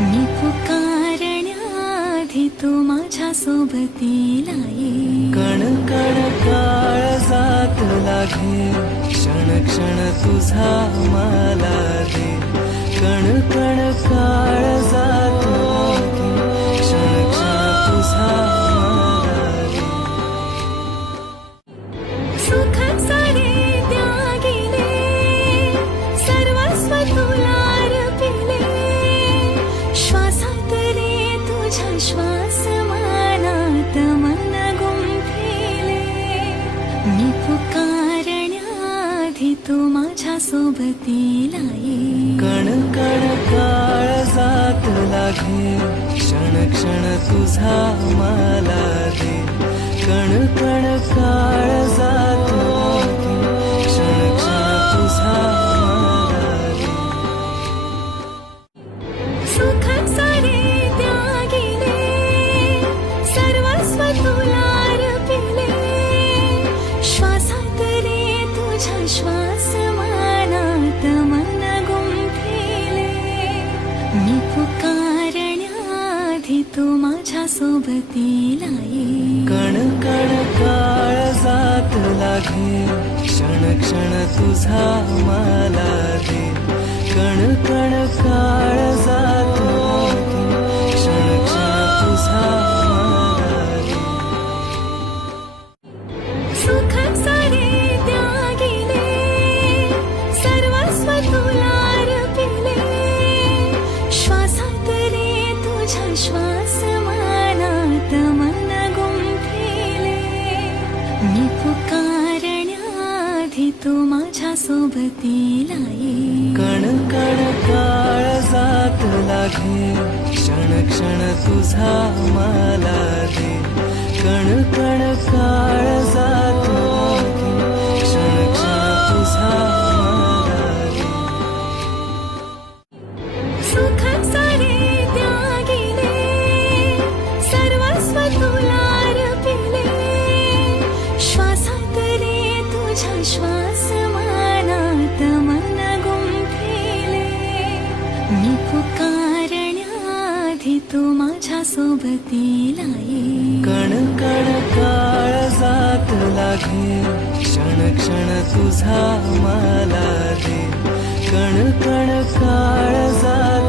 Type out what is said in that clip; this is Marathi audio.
मी पुकारण्याआधी तू माझ्या सोबतीला ये. कण कण काळजात लागे, क्षण क्षण तुझा मला दे. कण कण काळजात लागे, क्षण क्षण तुझा मला दे. सुख सारे त्यागिले, सर्वस्व तुला अर्पिले. श्वासात रे तुझ्या श्वास मनात मन गुंफिले. मी पुकारण्याआधी तू माझ्या सोबतीला ये. कण कण काळजात लागे, क्षण क्षण तुझा मला दे. कण कण काळजात लागे, क्षण क्षण तुझा मला दे. सुख सारे त्यागिले, सर्वस्व तुला अर्पिले. श्वासात रे तुझ्या श्वास मनात मन गुंफिले. मी पुकारण्याआधी तू माझ्या सोबतीला ये. कण कण काळजात लागे, क्षण क्षण तुझा मला दे. कण कण काळजात लागे, क्षण क्षण तुझा मला दे. सुख सारे त्यागिले, सर्वस्व तुला अर्पिले. श्वासात रे तुझ्या श्वास मनात मन गुंफिले. मी पुकारण्याआधी तू माझ्या सोबतीला ये. कण कण काळजात लागे, क्षण क्षण तुझा मला दे. कण कण काळजात लागे, क्षण क्षण तुझा मला दे. सुख सारे त्यागिले, सर्वस्व तुला अर्पिले. श्वासात रे तुझ्या श्वास मनात मन गुंफिले. मी पुकारण्याआधी तू माझ्या सोबतीला ये. कण कण काळजात लागे, क्षण क्षण तुझा मला दे. कण कण काळजात